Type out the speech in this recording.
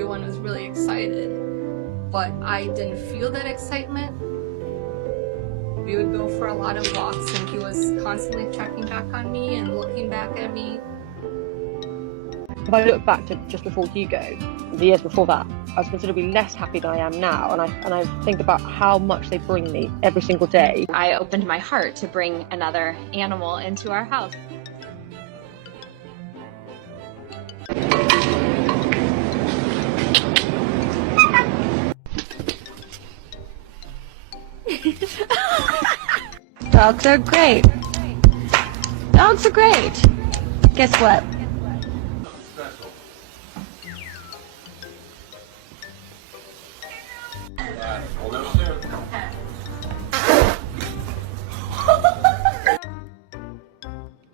everyone was really excited, but I didn't feel that excitement. We would go for a lot of walks and he was constantly checking back on me and looking back at me. If I look back to just before Hugo, the years before that, I was considerably less happy than I am now, and I think about how much they bring me every single day. I opened my heart to bring another animal into our house. Dogs are great. Dogs are great. Guess what?